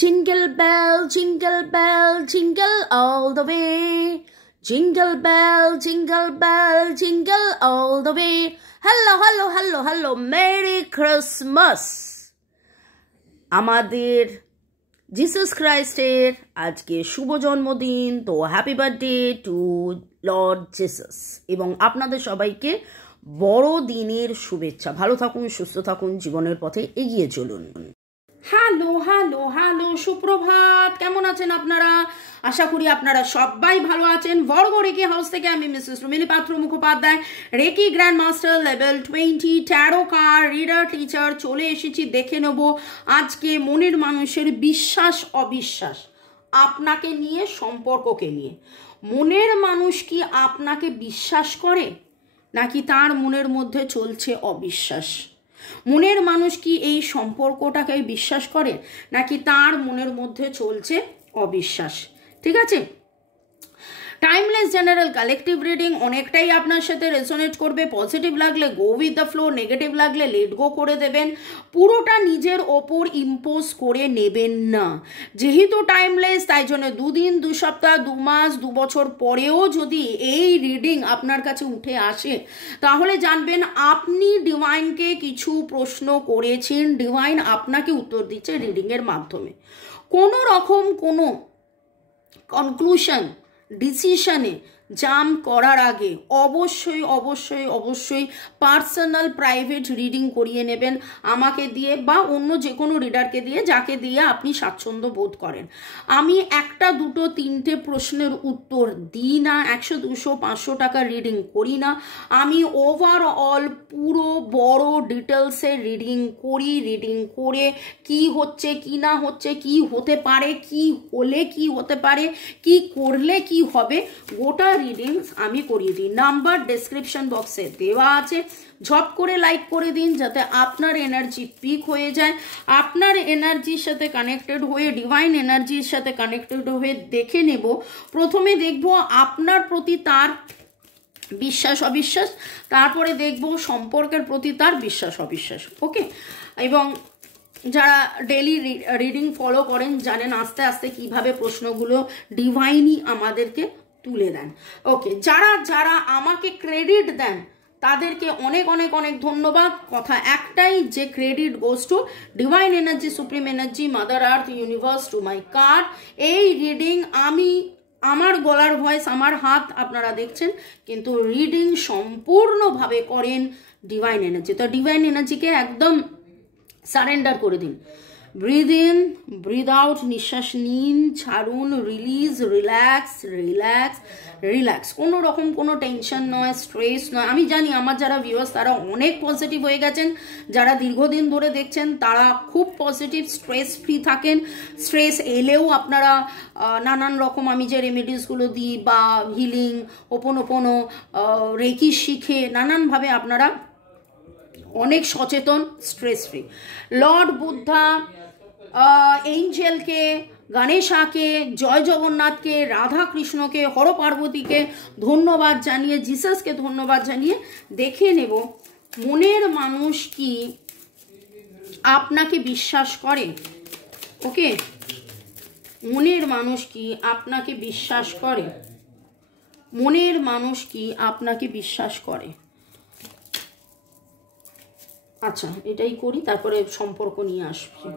Jingle bell, jingle bell, jingle all the way. Jingle bell, jingle bell, jingle all the way. Hello, hello, hello, hello. Merry Christmas. আমাদের Jesus ক্রাইস্টের আজকে শুভ জন্মদিন, তো happy birthday to Lord Jesus এবং আপনাদের সবাইকে বড় দিনের শুভেচ্ছা। ভালো থাকুন, সুস্থ থাকুন, জীবনের পথে এগিয়ে চলুন। হ্যালো হ্যালো হ্যালো, সুপ্রভাত। কেমন আছেন আপনারা? আশা করি আপনারা সবাই ভালো আছেন। বর্গ রেকি হাউস থেকে আমি Mrs Rumili Patra Mukhopadhyay, Reiki grand master level 20 tarot card reader teacher চলে এসেছি। দেখে নেব আজকে মনের মানুষের বিশ্বাস অবিশ্বাস, আপনাকে নিয়ে, সম্পর্ককে নিয়ে। মনের মানুষ কি আপনাকে বিশ্বাস করে, নাকি তার মনের মধ্যে চলছে অবিশ্বাস? মনের মানুষ কি এই সম্পর্কটাকে বিশ্বাস করে, নাকি তার মনের মধ্যে চলছে অবিশ্বাস? ঠিক আছে, টাইমলেস জেনারেল কালেকটিভ রিডিং অনেকটাই আপনার সাথে রেজোনেট করবে। পজিটিভ লাগলে go with the flow, negative লাগলে লেট গো করে দেবেন। পুরোটা নিজের ওপর ইম্পোজ করে নেবেন না। যেহেতু টাইমলেস, তাই জন্য 2 দিন, 2 সপ্তাহ, 2 মাস, 2 বছর পরেও যদি এই রিডিং আপনার কাছে উঠে আসে, তাহলে জানবেন আপনি ডিভাইনকে কিছু প্রশ্ন করেছেন, ডিভাইন আপনাকে উত্তর দিচ্ছে রিডিংয়ের মাধ্যমে। কোনো রকম কোনো কনক্লুশন, ডিসিশনে জাম্প করার আগে অবশ্যই অবশ্যই অবশ্যই পার্সোনাল প্রাইভেট রিডিং করিয়ে নেবেন, আমাকে দিয়ে বা অন্য যে কোনো রিডারকে দিয়ে, যাকে দিয়ে আপনি স্বাচ্ছন্দ্য বোধ করেন। আমি 1, 2, 3টে প্রশ্নের উত্তর দিই না, 100, 200, 500 টাকার রিডিং করি না। আমি ওভারঅল পুরো বড় ডিটেলসে রিডিং করি। রিডিং করে কি হচ্ছে, কি না হচ্ছে, কি হতে পারে, কি হলে কি হতে পারে, কি করলে কি হবে, গোটা রিডিংস আমি করিয়ে দিই। নাম্বার ডেসক্রিপশন বক্সে দেওয়া আছে, ঝপ করে লাইক করে দিন যাতে আপনার এনার্জি পিক হয়ে যায়। আপনার এনার্জির সাথে কানেক্টেড হয়ে, ডিভাইন এনার্জির সাথে কানেক্টেড হয়ে দেখে নেব। প্রথমে দেখব আপনার প্রতি তার বিশ্বাস অবিশ্বাস, তারপরে দেখব সম্পর্কের প্রতি তার বিশ্বাস অবিশ্বাস। ওকে, এবং যারা ডেলি রিডিং ফলো করেন জানেন আস্তে আস্তে কিভাবে প্রশ্নগুলো ডিভাইনই আমাদেরকে তুলে দেন। ওকে, যারা যারা আমাকে ক্রেডিট দেন তাদেরকে অনেক অনেক অনেক ধন্যবাদ। কথা একটাই, যে credit goes to divine energy, supreme energy, mother earth, universe, to my card. এই রিডিং আমি, আমার গলার ভয়েস, আমার হাত আপনারা দেখছেন, কিন্তু রিডিং সম্পূর্ণভাবে করেন ডিভাইন এনার্জি। তো ডিভাইন এনার্জিকে একদম সারেন্ডার করে দিন। ব্রিদ ইন, ব্রিদ আউট, নিঃশ্বাস নিন, ছাড়ুন, রিলিজ, রিল্যাক্স, রিল্যাক্স, রিল্যাক্স। কোনো রকম কোনো টেনশন নয়, স্ট্রেস নয়। আমি জানি আমার যারা ভিউয়ার্স তারা অনেক পজিটিভ হয়ে গেছেন, যারা দীর্ঘদিন ধরে দেখছেন তারা খুব পজিটিভ, স্ট্রেস ফ্রি থাকেন। স্ট্রেস এলেও আপনারা নানান রকম আমি যে রেমেডিসগুলো দিই বা হিলিং, ওপোনোপোনো, রেকি শিখে নানানভাবে আপনারা অনেক সচেতন, স্ট্রেস ফ্রি। লর্ড বুদ্ধা, এঞ্জেলকে, গণেশাকে, জয় জগন্নাথকে, রাধা কৃষ্ণকে, হর পার্বতীকে ধন্যবাদ জানিয়ে, জিসাসকে ধন্যবাদ জানিয়ে দেখে নেব মনের মানুষ কি আপনাকে বিশ্বাস করে। ওকে, মনের মানুষ কি আপনাকে বিশ্বাস করে, মনের মানুষ কি আপনাকে বিশ্বাস করে। আচ্ছা, এটাই করি, তারপরে সম্পর্ক নিয়ে আসছি।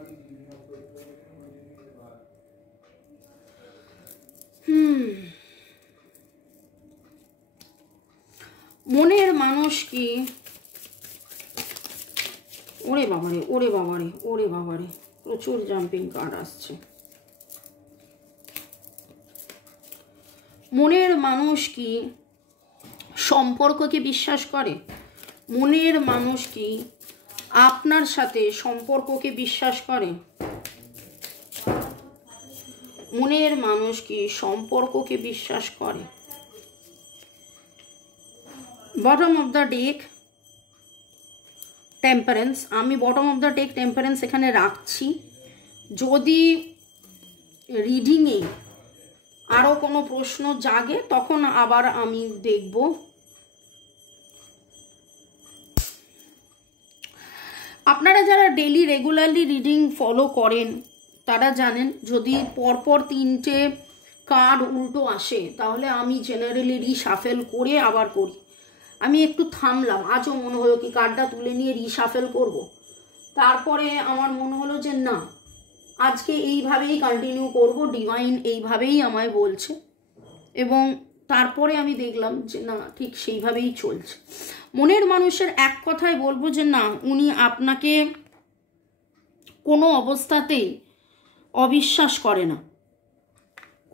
মনের মানুষ কি, ওরে বাবারে, ওরে বাবারে, ওরে বাবারে, প্রচুর জাম্পিং কার্ড আসছে। মনের মানুষ কি সম্পর্ককে বিশ্বাস করে, মনের মানুষ কি আপনার সাথে সম্পর্ককে বিশ্বাস করে, মনের মানুষ কি সম্পর্ককে বিশ্বাস করে। Bottom of the deck temperance, আমি bottom of the deck temperance এখানে রাখছি। যদি রিডিংয়ে আরও কোনো প্রশ্ন জাগে তখন আবার আমি দেখব। আপনারা যারা ডেলি রেগুলারলি রিডিং ফলো করেন তারা জানেন। যদি পরপর 3টে কার্ড উল্টো আসে তাহলে আমি জেনারেলি রিশাফেল করে আবার করি। আমি একটু থামলাম, আজও মনে হলো কি কার্ডটা তুলে নিয়ে রিশাফেল করব। তারপরে আমার মনে হলো যে না, আজকে এইভাবেই কন্টিনিউ করব, ডিভাইন এইভাবেই আমায় বলছে। এবং তারপরে আমি দেখলাম যে না, ঠিক সেইভাবেই চলছে। মনের মানুষের এক কথায় বলবো যে না, উনি আপনাকে কোনো অবস্থাতেই অবিশ্বাস করে না,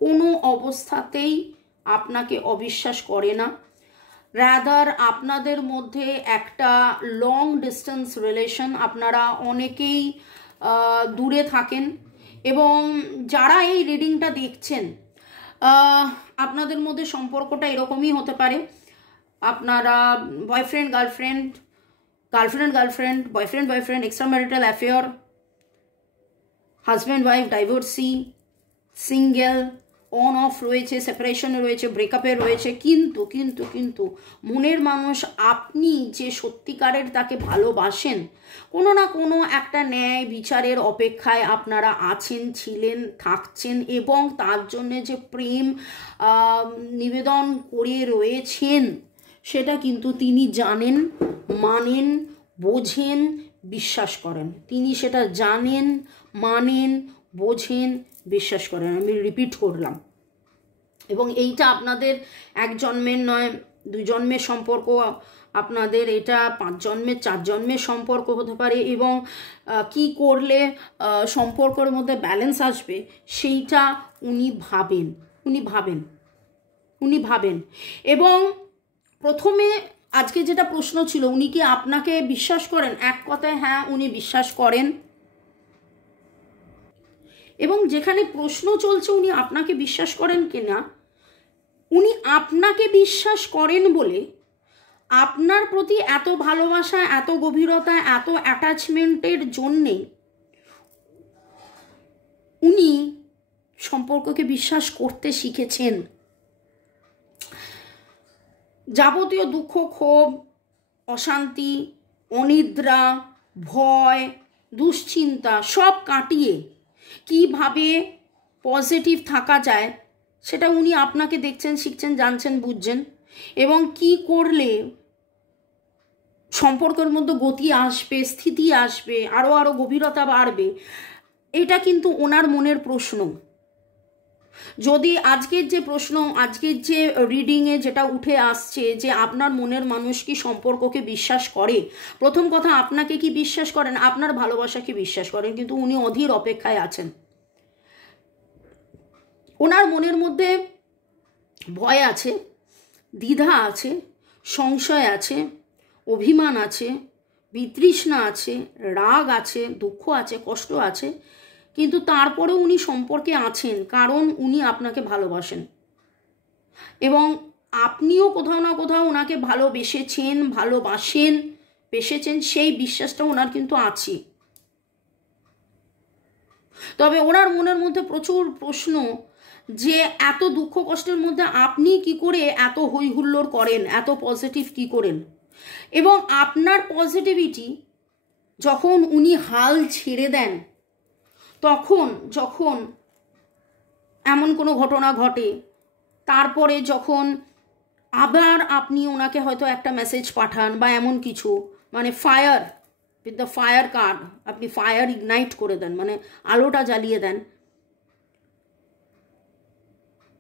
কোনো অবস্থাতেই আপনাকে অবিশ্বাস করে না। রাদার আপনাদের মধ্যে একটা লং ডিস্টেন্স রিলেশন, আপনারা অনেকেই দূরে থাকেন। এবং যারা এই রিডিংটা দেখছেন, আপনাদের মধ্যে সম্পর্কটা এরকমই হতে পারে। আপনারা boyfriend girlfriend, girlfriend girlfriend, boyfriend boyfriend, extra marital affair, husband wife, divorcee, single, on of রয়েছে, সেপারেশনে রয়েছে, ব্রেকআপে রয়েছে। কিন্তু কিন্তু কিন্তু মনের মানুষ, আপনি যে সত্যিকারের তাকে ভালোবাসেন, কোনো না কোনো একটা ন্যায় বিচারের অপেক্ষায় আপনারা আছেন, ছিলেন, থাকছেন। এবং তার জন্যে যে প্রেম নিবেদন করে রয়েছেন, সেটা কিন্তু তিনি জানেন, মানেন, বোঝেন, বিশ্বাস করেন। তিনি সেটা জানেন, মানেন, বোঝেন, বিশ্বাস করেন। আমি রিপিট করলাম। এবং এইটা আপনাদের 1 জন্মের নয়, 2 জন্মের সম্পর্ক, আপনাদের এটা 5 জন্মের, 4 জন্মের সম্পর্ক হতে পারে। এবং কি করলে সম্পর্কের মধ্যে ব্যালেন্স আসবে সেইটা উনি ভাবেন, উনি ভাবেন। এবং প্রথমে আজকে যেটা প্রশ্ন ছিল, উনি কি আপনাকে বিশ্বাস করেন? এক কথায় হ্যাঁ, উনি বিশ্বাস করেন। এবং যেখানে প্রশ্ন চলছে উনি আপনাকে বিশ্বাস করেন কিনা, উনি আপনাকে বিশ্বাস করেন বলে আপনার প্রতি এত ভালোবাসা, এত গভীরতা, এত অ্যাটাচমেন্টের জন্যে উনি সম্পর্ককে বিশ্বাস করতে শিখেছেন। যাবতীয় দুঃখ, ক্ষোভ, অশান্তি, অনিদ্রা, ভয়, দুশ্চিন্তা সব কাটিয়ে কিভাবে পজিটিভ থাকা যায় সেটা উনি আপনাকে দেখছেন, শিখছেন, জানছেন, বুঝছেন। এবং কি করলে সম্পর্কের মধ্যে গতি আসবে, স্থিতি আসবে, আরও গভীরতা বাড়বে, এটা কিন্তু ওনার মনের প্রশ্ন। যদি আজকের যে প্রশ্ন, আজকের যে রিডিংয়ে যেটা উঠে আসছে যে আপনার মনের মানুষ কি সম্পর্ককে বিশ্বাস করে, প্রথম কথা আপনাকে কি বিশ্বাস করেন, আপনার ভালোবাসাকে বিশ্বাস করেন, কিন্তু উনি অধীর অপেক্ষায় আছেন। ওনার মনের মধ্যে ভয় আছে, দ্বিধা আছে, সংশয় আছে, অভিমান আছে, বিতৃষ্ণা আছে, রাগ আছে, দুঃখ আছে, কষ্ট আছে। কিন্তু তারপরেও উনি সম্পর্কে আছেন, কারণ উনি আপনাকে ভালোবাসেন। এবং আপনিও কোথাও না কোথাও ওনাকে ভালোবেসেছেন, বেসেছেন, সেই বিশ্বাসটা ওনার কিন্তু আছে। তবে ওনার মনের মধ্যে প্রচুর প্রশ্ন যে এত দুঃখ কষ্টের মধ্যে আপনি কি করে এত হই হুল্লোড় করেন, এত পজিটিভ কি করেন। এবং আপনার পজিটিভিটি যখন উনি হাল ছেড়ে দেন, তখন যখন এমন কোনো ঘটনা ঘটে, তারপরে যখন আবার আপনি ওনাকে হয়তো একটা মেসেজ পাঠান বা এমন কিছু, মানে fire with the fire card, আপনি ফায়ার ইগনাইট করে দেন, মানে আলোটা জ্বালিয়ে দেন।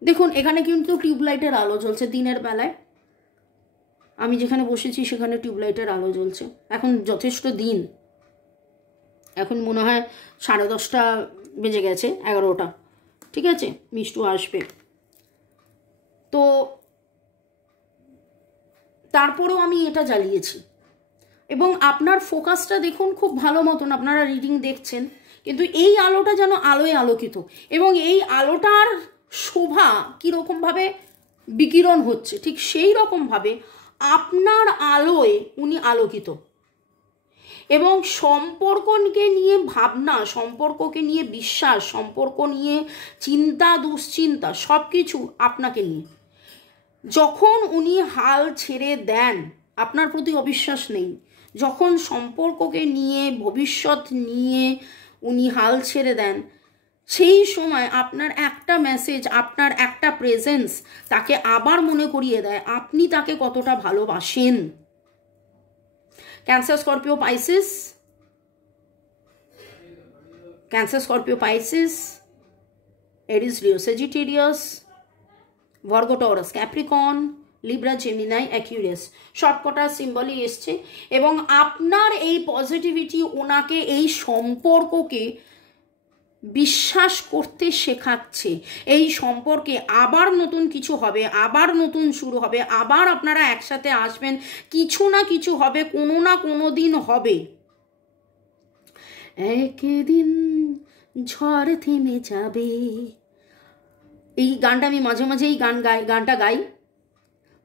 দেখুন এখানে কিন্তু টিউবলাইটের আলো জ্বলছে দিনের বেলায়। আমি যেখানে বসেছি সেখানে টিউবলাইটের আলো জ্বলছে। এখন যথেষ্ট দিন, এখন মনে হয় 10:30 বেজে গেছে, 11টা, ঠিক আছে, মিষ্টু আসবে। তো তারপরেও আমি এটা জ্বালিয়েছি। এবং আপনার ফোকাসটা দেখুন খুব ভালো মতন, আপনারা রিডিং দেখছেন, কিন্তু এই আলোটা যেন আলোয় আলোকিত। এবং এই আলোটার শোভা কীরকমভাবে বিকিরণ হচ্ছে, ঠিক সেই রকমভাবে আপনার আলোয় উনি আলোকিত। এবং সম্পর্ককে নিয়ে ভাবনা, সম্পর্ককে নিয়ে বিশ্বাস, সম্পর্ক নিয়ে চিন্তা, দুশ্চিন্তা সব কিছু আপনাকে নিয়ে। যখন উনি হাল ছেড়ে দেন, আপনার প্রতি অবিশ্বাস নেই, যখন সম্পর্ককে নিয়ে, ভবিষ্যৎ নিয়ে উনি হাল ছেড়ে দেন, সেই সময় আপনার একটা মেসেজ, আপনার একটা প্রেজেন্স তাকে আবার মনে করিয়ে দেয় আপনি তাকে কতটা ভালোবাসেন। Cancer, Scorpio, Pisces, Cancer, Scorpio, Pisces, Aries, Leo, Sagittarius, Virgo, Taurus, Capricorn, Libra, Gemini, Aquarius, সবকটা সিম্বলই এসছে। এবং আপনার এই পজিটিভিটি ওনাকে, এই সম্পর্ককে বিশ্বাস করতে শেখাচ্ছে। এই সম্পর্কে আবার নতুন কিছু হবে, আবার নতুন শুরু হবে, আবার আপনারা একসাথে আসবেন, কিছু না কিছু হবে, কোনো না কোনো দিন হবে। একদিন ঝড় থেমে যাবে, এই গানটা আমি মাঝে মাঝে এই গানটা গাই,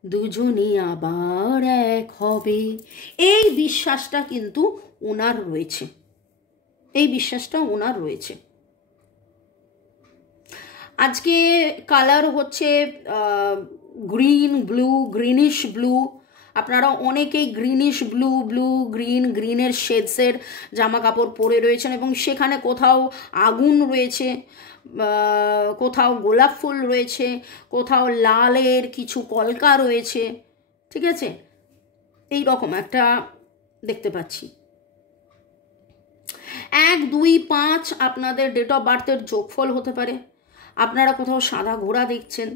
দুজনে আবার এক হবে। এই বিশ্বাসটা কিন্তু ওনার রয়েছে, এই বিশ্বাসটা ওনার রয়েছে। আজকে কালার হচ্ছে গ্রিন, ব্লু, গ্রিনিশ ব্লু। আপনারা অনেকেই গ্রিনিশ ব্লু, ব্লু, গ্রিনের শেডসের জামা কাপড় পরে রয়েছেন এবং সেখানে কোথাও আগুন রয়েছে, কোথাও গোলাপ ফুল রয়েছে, কোথাও লালের কিছু কলকা রয়েছে, ঠিক আছে, এই রকম একটা দেখতে পাচ্ছি। 1, 2, 5 আপনাদের ডেট অফ বার্থের যোগফল হতে পারে। আপনারা কোথাও সাদা ঘোড়া দেখছেন।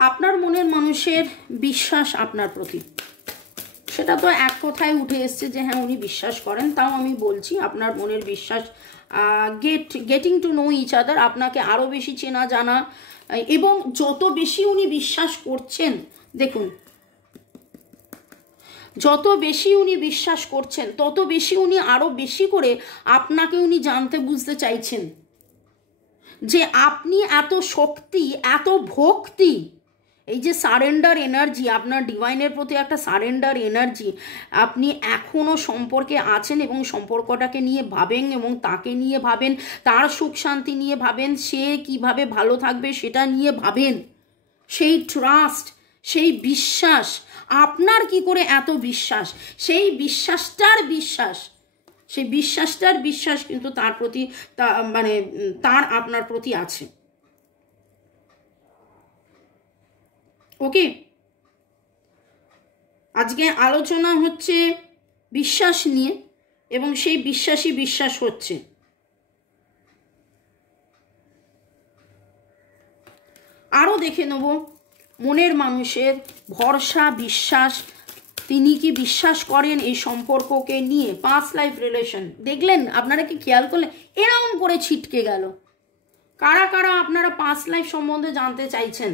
আপনার মনের মানুষের বিশ্বাস আপনার প্রতি, সেটা তো এক কথায় উঠে এসছে যে হ্যাঁ উনি বিশ্বাস করেন। তাও আমি বলছি আপনার মনের বিশ্বাস, getting to know each other, আপনাকে আরও বেশি চেনা জানা, এবং যত বেশি উনি বিশ্বাস করছেন, দেখুন যত বেশি উনি বিশ্বাস করছেন তত বেশি উনি আরও বেশি করে আপনাকে উনি জানতে বুঝতে চাইছেন যে আপনি এত শক্তি, এত ভক্তি, এই যে সারেন্ডার এনার্জি, আপনার ডিভাইনের প্রতি একটা সারেন্ডার এনার্জি, আপনি এখনও সম্পর্কে আছেন এবং সম্পর্কটাকে নিয়ে ভাবেন এবং তাকে নিয়ে ভাবেন, তার সুখ শান্তি নিয়ে ভাবেন, সে কিভাবে ভালো থাকবে সেটা নিয়ে ভাবেন। সেই ট্রাস্ট, সেই বিশ্বাস, আপনার কি করে এত বিশ্বাস, সেই বিশ্বাসটার বিশ্বাস কিন্তু তার প্রতি, মানে তার আপনার প্রতি আছে। ওকে, আজকে আলোচনা হচ্ছে বিশ্বাস নিয়ে এবং সেই বিশ্বাসই বিশ্বাস হচ্ছে। আরও দেখে নেব মনের মানুষের ভরসা, বিশ্বাস, তিনি কি বিশ্বাস করেন এই সম্পর্ককে নিয়ে। পাস্ট লাইফ রিলেশন দেখলেন, আপনারা কি খেয়াল করলেন এরকম করে ছিটকে গেল? কারা কারা আপনারা পাস্ট লাইফ সম্বন্ধে জানতে চাইছেন?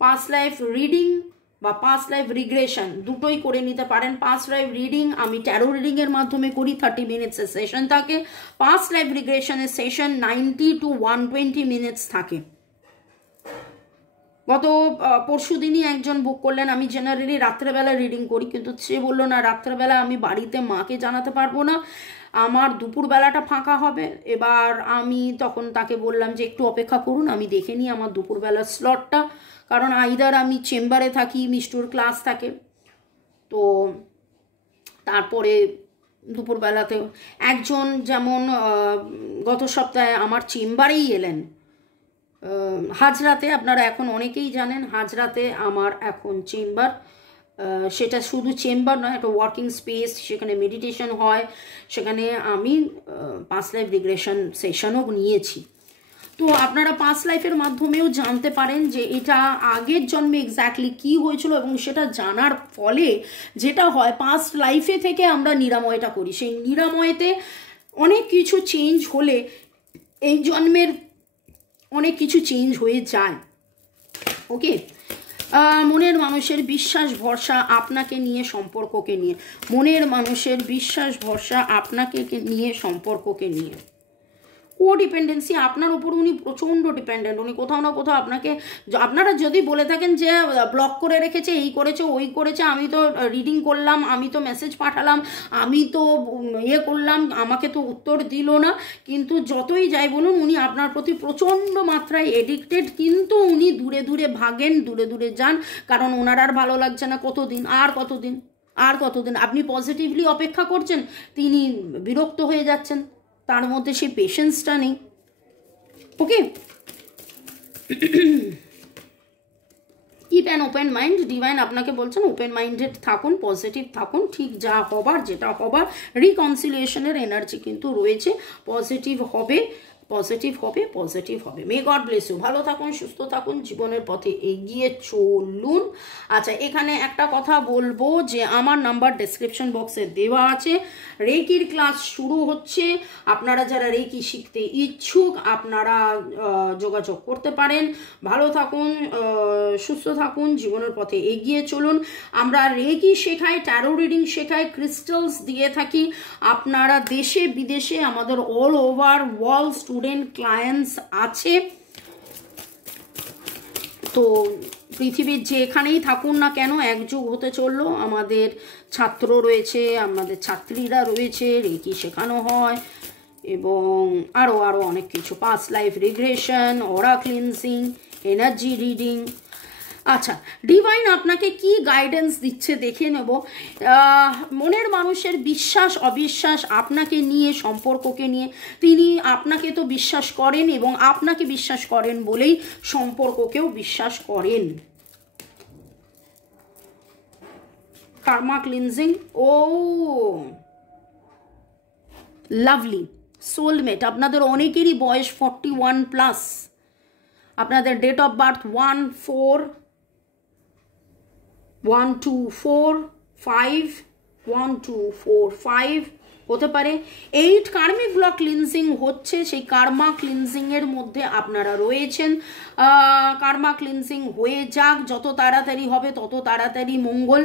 পাস্ট লাইফ রিডিং বা পাস্ট লাইফ রিগ্রেশন দুটোই করে নিতে পারেন। পাস্ট লাইফ রিডিং আমি ট্যারো রিডিংয়ের মাধ্যমে করি, 30 মিনিটসের সেশন থাকে। পাস্ট লাইফ রিগ্রেশনের সেশন 90 to 120 মিনিটস থাকে। গত পরশু দিনই একজন বুক করলেন। আমি জেনারেলি রাত্রেবেলা রিডিং করি, কিন্তু সে বললো না রাত্রেবেলা আমি বাড়িতে মাকে জানাতে পারবো না, আমার দুপুরবেলাটা ফাঁকা হবে। এবার আমি তখন তাকে বললাম যে একটু অপেক্ষা করুন, আমি দেখে নিই আমার দুপুরবেলার স্লটটা, কারণ আইদার আমি চেম্বারে থাকি, মিষ্টুর ক্লাস থাকে, তো তারপরে দুপুরবেলাতে একজন যেমন গত সপ্তাহে আমার চেম্বারেই এলেন হাজরাতে। আপনারা এখন অনেকেই জানেন হাজরাতে আমার এখন চেম্বার, সেটা শুধু চেম্বার নয়, একটা ওয়ার্কিং স্পেস, সেখানে মেডিটেশন হয়, সেখানে আমি পাস্ট লাইফ রিগ্রেশন সেশনও নিয়েছি। তো আপনারা পাস্ট লাইফের মাধ্যমেও জানতে পারেন যে এটা আগের জন্মে এক্স্যাক্টলি কী হয়েছিল, এবং সেটা জানার ফলে যেটা হয় পাস্ট লাইফে থেকে আমরা নিরাময়টা করি। সেই নিরাময়তে অনেক কিছু চেঞ্জ হলে এই জন্মের অনেক কিছু চেঞ্জ হয়ে যায়। ওকে, মনের মানুষের বিশ্বাস ভরসা আপনাকে নিয়ে, সম্পর্ককে নিয়ে। মনের মানুষের বিশ্বাস ভরসা আপনাকে নিয়ে, সম্পর্ককে নিয়ে। কোডিপেন্ডেন্সি, আপনার উপর উনি প্রচণ্ড ডিপেন্ডেন্ট। উনি কোথাও না কোথাও আপনাকে, আপনারা যদি বলে থাকেন যে ব্লক করে রেখেছে, এই করেছে, ওই করেছে, আমি তো রিডিং করলাম, আমি তো মেসেজ পাঠালাম, আমি তো করলাম, আমাকে তো উত্তর দিল না, কিন্তু যতই যাই বলুন উনি আপনার প্রতি প্রচণ্ড মাত্রায় এডিক্টেড। কিন্তু উনি দূরে দূরে ভাগেন, দূরে দূরে যান, কারণ ওনার আর ভালো লাগছে না। কতদিন আর কতদিন আর কতদিন আপনি পজিটিভলি অপেক্ষা করছেন, তিনি বিরক্ত হয়ে যাচ্ছেন, তার মধ্যে সেই পেশেন্সটা নেই। Okay, keep an open mind. Divine আপনাকে বলছেন ওপেন মাইন্ডেড থাকুন, পজিটিভ থাকুন, ঠিক যা হবার যেটা হবার রিকনসিলিয়েশনের এনার্জি কিন্তু রয়েছে, পজিটিভ হবে, পজিটিভ হবে, পজিটিভ হবে। May God bless you. ভালো থাকুন, সুস্থ থাকুন, জীবনের পথে এগিয়ে চলুন। আচ্ছা, এখানে একটা কথা বলবো যে আমার নাম্বার ডেসক্রিপশন বক্সে দেওয়া আছে। রেকির ক্লাস শুরু হচ্ছে, আপনারা যারা রেকি শিখতে ইচ্ছুক আপনারা যোগাযোগ করতে পারেন। ভালো থাকুন, সুস্থ থাকুন, জীবনের পথে এগিয়ে চলুন। আমরা রেকি শেখাই, ট্যারো রিডিং শেখাই, ক্রিস্টালস দিয়ে থাকি। আপনারা দেশে বিদেশে আমাদের all over world student clients আছে, তো পৃথিবীর যেখানেই থাকুন না কেন একযুগ হতে চললো। আমাদের ছাত্র রয়েছে, আমাদের ছাত্রীরা রয়েছে, রেকি শেখানো হয় এবং আরও অনেক কিছু, পাস্ট লাইফ রিগ্রেশন, অরা ক্লিনজিং, এনার্জি রিডিং। আচ্ছা, ডিভাইন আপনাকে কি গাইডেন্স দিচ্ছে দেখে নেব। মনের মানুষের বিশ্বাস অবিশ্বাস আপনাকে নিয়ে, সম্পর্ককে নিয়ে, তিনি আপনাকে তো বিশ্বাস করেন এবং আপনাকে বিশ্বাস করেন বলেই সম্পর্ককেও বিশ্বাস করেন। কার্মা ক্লিনজিং, ও লাভলি। সোলমেট, আপনাদের অনেকেরই বয়স 41+, আপনাদের ডেট অফ বার্থ 1/4/1/2/4/5 হতে পারে। 8 কার্মিক ব্লক ক্লিনজিং হচ্ছে, সেই কার্মা ক্লিনজিংয়ের মধ্যে আপনারা রয়েছেন। কার্মা ক্লিনজিং হয়ে যাক, যত তাড়াতাড়ি হবে তত তাড়াতাড়ি মঙ্গল।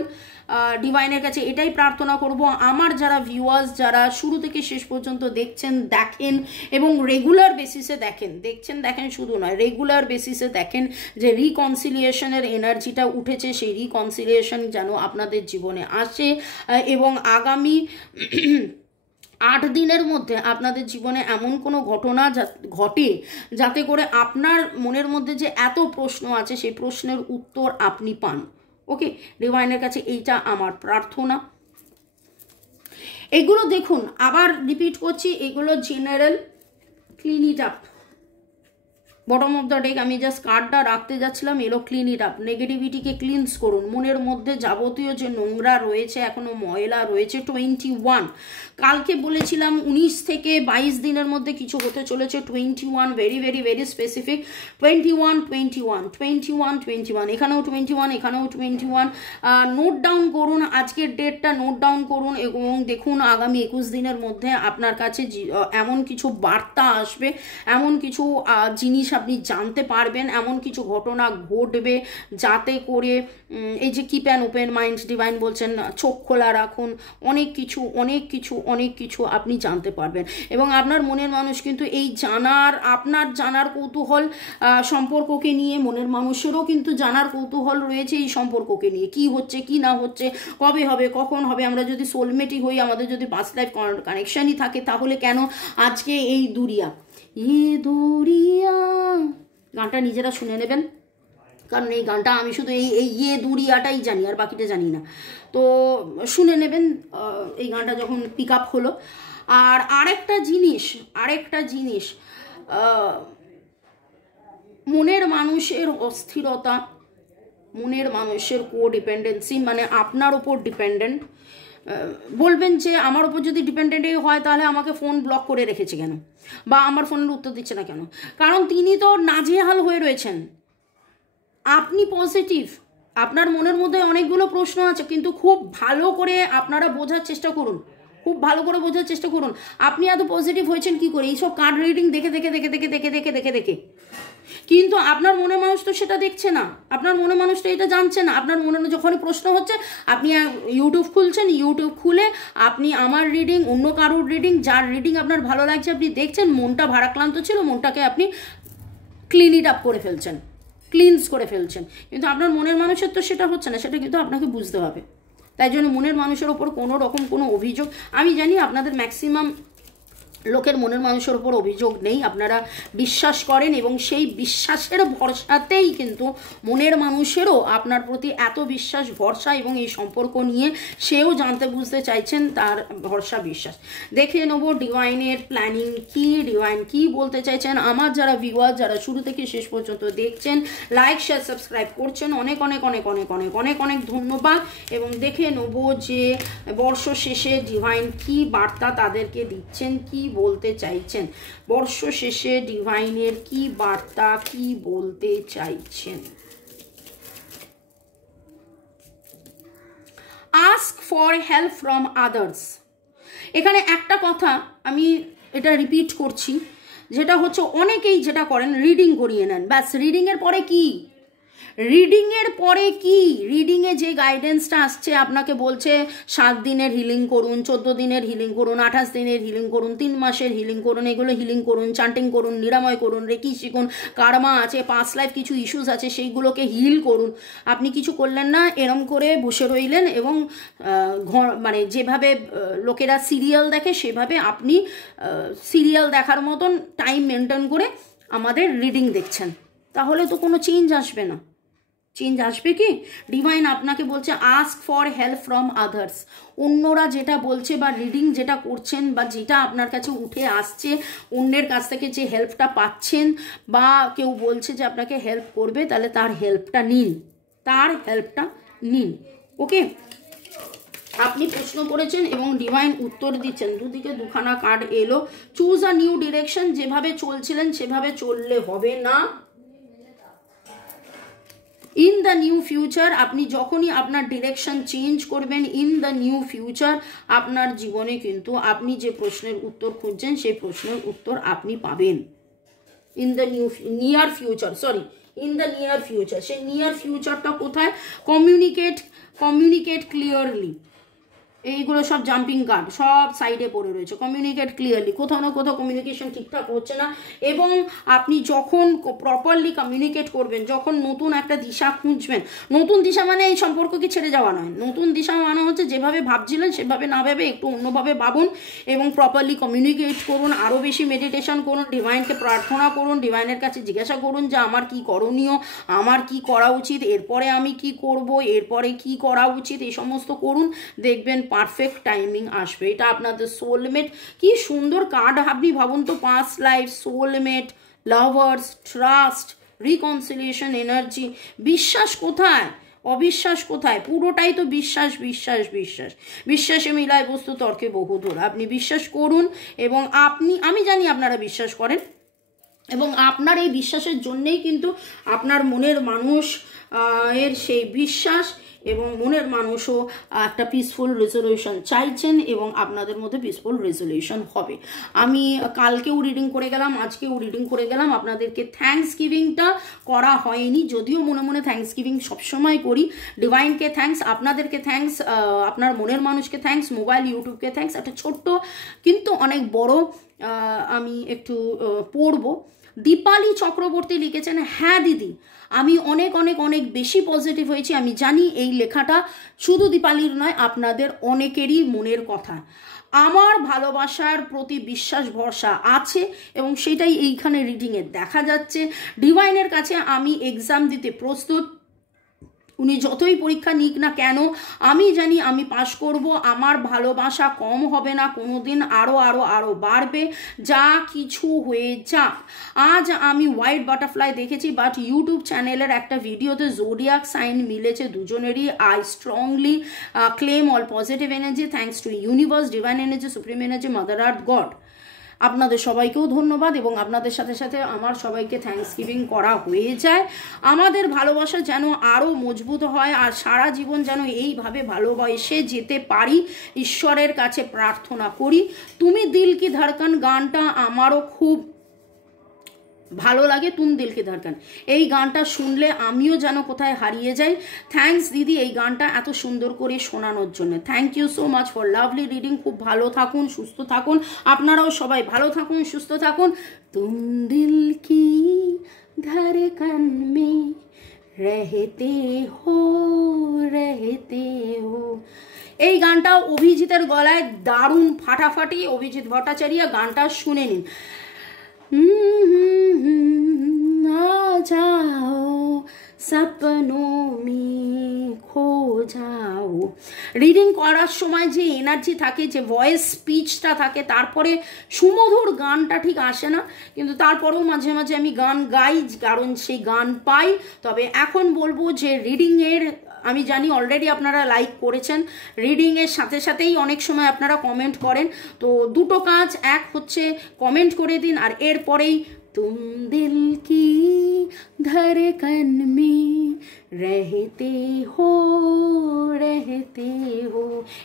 ডিভাইনের কাছে এটাই প্রার্থনা করব, আমার যারা ভিউয়ার্স, যারা শুরু থেকে শেষ পর্যন্ত দেখেন এবং রেগুলার বেসিসে দেখেন শুধু নয়, রেগুলার বেসিসে দেখেন যে রিকনসিলিয়েশনের এনার্জিটা উঠেছে, সেই রিকনসিলিয়েশন যেন আপনাদের জীবনে আসে এবং আগামী 8 দিনের মধ্যে আপনাদের জীবনে এমন কোনো ঘটনা ঘটে যাতে করে আপনার মনের মধ্যে যে এত প্রশ্ন আছে সেই প্রশ্নের উত্তর আপনি পান। ওকে, ডিভাইনের কাছে এইটা আমার প্রার্থনা। এগুলো দেখুন, আবার রিপিট করছি, এগুলো general. Clean it up, bottom of the day আমি জাস্ট কার্ডটা রাখতে যাচ্ছিলাম, এলো ক্লিন ইট আপ। নেগেটিভিটিকে ক্লিনস করুন, মনের মধ্যে যাবতীয় যে নোংরা রয়েছে, এখনো ময়লা রয়েছে। 21, কালকে বলেছিলাম 19 থেকে 22 দিনের মধ্যে কিছু হতে চলেছে। 21 ভেরি ভেরি ভেরি স্পেসিফিক। 21 এখানেও 21, এখানেও 21। নোট ডাউন করুন, আজকের ডেটটা নোট ডাউন করুন এবং দেখুন আগামী 21 দিনের মধ্যে আপনার কাছে এমন কিছু বার্তা আসবে, এমন কিছু জিনিস আপনি জানতে পারবেন, এমন কিছু ঘটনা ঘটবে যাতে করে এই যে keep an open mind, divine বলছেন চোখ খোলা রাখুন, অনেক কিছু আপনি জানতে পারবেন। এবং আপনার মনের মানুষ কিন্তু এই আপনার জানার কৌতূহল সম্পর্ককে নিয়ে, মনের মানুষেরও কিন্তু জানার কৌতূহল রয়েছে এই সম্পর্ককে নিয়ে, কি হচ্ছে কি না হচ্ছে, কবে হবে কখন হবে। আমরা যদি সোলমেটই হই, আমাদের যদি পাস্ট লাইফ কানেকশনই থাকে, তাহলে কেন আজকে এই দুরিয়া গানটা নিজেরা শুনে নেবেন, কারণ এই গানটা আমি শুধু এই দুরিয়াটাই জানি, আর বাকিটা জানি না। তো শুনে নেবেন এই গানটা যখন পিক আপ হলো। আর আরেকটা জিনিস মনের মানুষের অস্থিরতা, মনের মানুষের কোডিপেন্ডেন্সি, মানে আপনার ওপর ডিপেন্ডেন্ট। বলবেন যে আমার ওপর যদি ডিপেন্ডেন্টই হয় তাহলে আমাকে ফোন ব্লক করে রেখেছে কেন, বা আমার ফোনের উত্তর দিচ্ছে না কেন? কারণ তিনি তো নাজেহাল হয়ে রয়েছেন। আপনি পজিটিভ, আপনার মনের মধ্যে অনেকগুলো প্রশ্ন আছে, কিন্তু খুব ভালো করে আপনারা বোঝার চেষ্টা করুন, আপনি এত পজিটিভ হয়েছেন কি করে? এইসব কার্ড রিডিং দেখে কিন্তু আপনার মনের মানুষ তো সেটা দেখছে না, আপনার মনের মানুষ তো এটা জানছে না। আপনার মনে যখনই প্রশ্ন হচ্ছে, আপনি ইউটিউব খুলছেন, ইউটিউব খুলে আপনি আমার রিডিং, অন্য কারোর রিডিং, যার রিডিং আপনার ভালো লাগছে আপনি দেখছেন, মনটা ভারাক্রান্ত ছিল, মনটাকে আপনি ক্লিনস করে ফেলছেন। কিন্তু আপনার মনের মানুষের তো সেটা হচ্ছে না, সেটা কিন্তু আপনাকে বুঝতে হবে। তাই জন্য মনের মানুষের ওপর কোনো রকম কোনো অভিযোগ, আমি জানি আপনাদের ম্যাক্সিমাম লোকের মনের মানুষের উপর অভিযোগ নেই, আপনারা বিশ্বাস করেন এবং সেই বিশ্বাসের ভরসাতেই কিন্তু মনের মানুষেরও আপনার প্রতি এত বিশ্বাস ভরসা এবং এই সম্পর্ক নিয়ে সেও জানতে বুঝতে চাইছেন, তার ভরসা বিশ্বাস। দেখে নেব ডিভাইনের প্ল্যানিং কি, ডিভাইন কি বলতে চাইছেন। আমার যারা ভিউয়ার, যারা শুরু থেকে শেষ পর্যন্ত দেখছেন, লাইক শেয়ার সাবস্ক্রাইব করছেন, অনেক অনেক অনেক অনেক অনেক অনেক অনেক ধন্যবাদ। এবং দেখে নেব যে বর্ষ শেষে ডিভাইন কি বার্তা তাদেরকে দিচ্ছেন, কি বলতে চাইছেন। বর্ষ শেষে ডিভাইনের কি বার্তা, কি বলতে চাইছেন। Ask for help from others. এখানে একটা কথা আমি এটা রিপিট করছি, যেটা হচ্ছে অনেকেই যেটা করেন রিডিং করিয়ে নেন, ব্যাস রিডিংয়ের পরে কি, রিডিংয়ের পরে কি, রিডিংয়ে যে গাইডেন্সটা আসছে আপনাকে বলছে 7 দিনের হিলিং করুন, 14 দিনের হিলিং করুন, 28 দিনের হিলিং করুন, 3 মাসের হিলিং করুন, এগুলো হিলিং করুন, চান্টিং করুন, নিরাময় করুন, রেকি শিখুন, কার্মা আছে, পাস্ট লাইফ কিছু ইস্যুস আছে সেইগুলোকে হিল করুন। আপনি কিছু করলেন না, এরম করে বসে রইলেন এবং মানে যেভাবে লোকেরা সিরিয়াল দেখে সেভাবে আপনি সিরিয়াল দেখার মতন টাইম মেনটেন করে আমাদের রিডিং দেখছেন, তাহলে তো কোনো চেঞ্জ আসবে না। চেঞ্জ আসবে কি? ডিভাইন আপনাকে বলছে ask for help from others. অন্যরা যেটা বলছে বা রিডিং যেটা করছেন বা যেটা আপনার কাছে উঠে আসছে, অন্যের কাছ থেকে যে হেল্পটা পাচ্ছেন বা কেউ বলছে যে আপনাকে হেল্প করবে, তাহলে তার হেল্পটা নিন, তার হেল্পটা নিন। ওকে, আপনি প্রশ্ন করেছেন এবং ডিভাইন উত্তর দিচ্ছেন, দুদিকে দুখানা কার্ড এলো। Choose a new direction. যেভাবে চলছিলেন সেভাবে চললে হবে না। ইন দ্য নিউ ফিউচার, আপনি যখনই আপনার ডিরেকশন চেঞ্জ করবেন, ইন দ্য নিউ ফিউচার আপনার জীবনে কিন্তু আপনি যে প্রশ্নের উত্তর খুঁজছেন সেই প্রশ্নের উত্তর আপনি পাবেন। In the near future, sorry, in the near future. সেই নিয়ার ফিউচারটা কোথায়? Communicate clearly. এইগুলো সব জাম্পিং কার্ড সব সাইডে পড়ে রয়েছে। কমিউনিকেট ক্লিয়ারলি, কোথাও না কোথাও কমিউনিকেশন ঠিকঠাক হচ্ছে না এবং আপনি যখন প্রপারলি কমিউনিকেট করবেন, যখন নতুন একটা দিশা খুঁজবেন, নতুন দিশা মানে এই সম্পর্ককে ছেড়ে যাওয়া নয়, নতুন দিশা মানে হচ্ছে যেভাবে ভাবছিলেন সেভাবে না ভেবে একটু অন্যভাবে ভাবুন এবং প্রপারলি কমিউনিকেট করুন, আরও বেশি মেডিটেশন করুন, ডিভাইনকে প্রার্থনা করুন, ডিভাইনের কাছে জিজ্ঞাসা করুন যে আমার কি করণীয়, আমার কি করা উচিত, এরপরে আমি কি করব, এরপরে কি করা উচিত, এই সমস্ত করুন, দেখবেন পারফেক্ট টাইমিং আসবে। এটা আপনাদের সোলমেট। কি সুন্দর কার্ড, আপনি ভাবুন তো, past life, soulmate, lovers, trust, reconciliation energy. বিশ্বাস কোথায়, অবিশ্বাস কোথায়? পুরোটাই তো বিশ্বাস, বিশ্বাস, বিশ্বাস। বিশ্বাসে মিলায় বস্তু তর্কে বহুদূর। আপনি বিশ্বাস করুন এবং আমি জানি আপনারা বিশ্বাস করেন এবং আপনার এই বিশ্বাসের জন্যেই কিন্তু আপনার মনের মানুষ এর সেই বিশ্বাস এবং মনের মানুষও একটা পিসফুল রেজলিউশন চাইছেন এবং আপনাদের মধ্যে পিসফুল রেজলিউশন হবে। আমি কালকেও রিডিং করে গেলাম, আজকেও রিডিং করে গেলাম। আপনাদেরকে থ্যাঙ্কস গিভিংটা করা হয়নি, যদিও মনে মনে থ্যাঙ্কস গিভিং সবসময় করি। ডিভাইনকে থ্যাঙ্কস, আপনাদেরকে থ্যাঙ্কস, আপনার মনের মানুষকে থ্যাঙ্কস, মোবাইল ইউটিউবকে থ্যাঙ্কস। একটা ছোট্ট কিন্তু অনেক বড় আমি একটু পড়ব। দীপালি চক্রবর্তী লিখেছেন, হ্যাঁ দিদি, আমি অনেক অনেক অনেক বেশি পজিটিভ হয়েছি। আমি জানি এই লেখাটা শুধু দীপালির নয়, আপনাদের অনেকেরই মনের কথা। আমার ভালোবাসার প্রতি বিশ্বাস ভরসা আছে এবং সেটাই এইখানে রিডিংয়ে দেখা যাচ্ছে। ডিভাইনের কাছে আমি এক্সাম দিতে প্রস্তুত। উনি যতই পরীক্ষা নিক না কেন আমি জানি আমি পাশ করব। আমার ভালোবাসা কম হবে না, কোনোদিন আরও আরও আরও বাড়বে, যা কিছু হয়ে যাক। আজ আমি হোয়াইট বাটারফ্লাই দেখেছি, বাট ইউটিউব চ্যানেলের একটা ভিডিওতে জোডিয়াক সাইন মিলেছে দুজনেরই। I strongly claim all positive energy, thanks to universe, divine energy, supreme energy, mother earth, god. আপনাদের সবাইকেও ধন্যবাদ এবং আপনাদের সাথে সাথে আমার সবাইকে থ্যাঙ্কস গিভিং করা হয়ে যায়। আমাদের ভালোবাসা যেন আরও মজবুত হয় আর সারা জীবন যেন এইভাবে ভালোবাসে যেতে পারি, ঈশ্বরের কাছে প্রার্থনা করি। তুমি দিল কি ধড়কন গানটা আমারও খুব ভালো লাগে। তুম দিল কি ধড়কন, এই গানটা শুনলে আমিও যেন কোথায় হারিয়ে যাই। থ্যাঙ্কস দিদি এই গানটা এত সুন্দর করে শোনানোর জন্য। Thank you so much for lovely reading. খুব ভালো থাকুন, সুস্থ থাকুন, আপনারাও সবাই ভালো থাকুন, সুস্থ থাকুন। তুম দিল কি ধড়কন মে रहते हो এই গানটা অভিজিতের গলায় দারুণ ফাটাফাটি। অভিজিৎ ভট্টাচার্য, গানটা শুনে নিন। आ जाओ सपनों में खो जाओ। রিডিং করার সময় যে এনার্জি থাকে, যে ভয়েস স্পিচটা থাকে, তারপরে সুমধুর গানটা ঠিক আসে না, কিন্তু তারপরেও মাঝে মাঝে আমি গান গাই, কারণ সেই গান পাই। তবে এখন বলবো যে রিডিংয়ের, আমি জানি অলরেডি আপনারা লাইক করেছেন, রিডিংয়ের সাথে সাথেই অনেক সময় আপনারা কমেন্ট করেন। তো দুটো কাজ, এক হচ্ছে কমেন্ট করে দিন, আর এরপরেই तुम दिल की धड़कन में रहते हो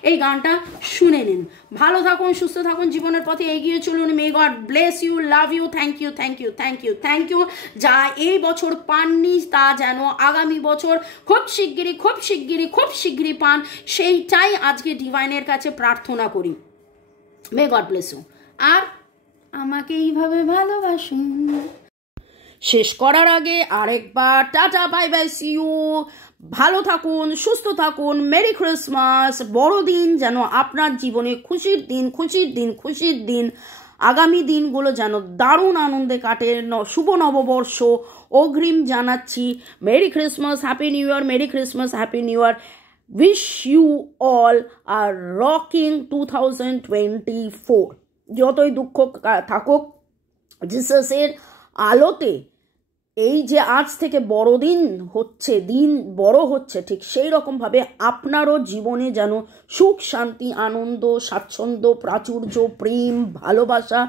এই গানটা শুনে নিন। ভালো থাকুন, সুস্থ থাকুন, জীবনের পথে এগিয়ে চলুন। May God bless you, love you, thank you, thank you, thank you, thank you. যা এই বছর পাননি তা যেন আগামী বছর খুব শিগগিরই পান, সেইটাই আজকে ডিভাইনের কাছে প্রার্থনা করি। May God bless you. আর আমাকে এইভাবে ভালোবাসুন। শেষ করার আগে আরেকবার tata, bye bye, see you. ভালো থাকুন, সুস্থ থাকুন, মেরি ক্রিসমাস। বড়দিন যেন আপনার জীবনে খুশির দিন, আগামী দিনগুলো যেন দারুণ আনন্দে কাটে। শুভ নববর্ষ অগ্রিম জানাচ্ছি। Merry Christmas, happy new year, merry Christmas, happy new year. Wish you all a rocking 2024। যতই দুঃখ থাকুক, জিসাসের আলোতে এই যে আজ থেকে বড়দিন হচ্ছে, দিন বড় হচ্ছে, ঠিক সেই রকমভাবে আপনারও জীবনে যেন সুখ, শান্তি, আনন্দ, স্বাচ্ছন্দ্য, প্রাচুর্য, প্রেম, ভালোবাসা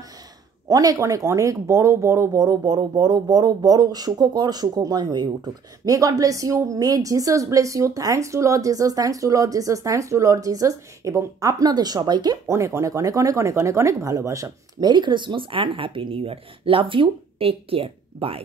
অনেক অনেক অনেক বড় বড় বড় বড় বড় বড় বড় সুখকর, সুখময় হয়ে উঠুক। May God bless you, may Jesus bless you. Thanks to Lord Jesus, thanks to Lord Jesus, thanks to Lord Jesus. এবং আপনাদের সবাইকে অনেক অনেক অনেক অনেক অনেক অনেক অনেক ভালোবাসা। Merry Christmas and happy new year. Love you, take care, by.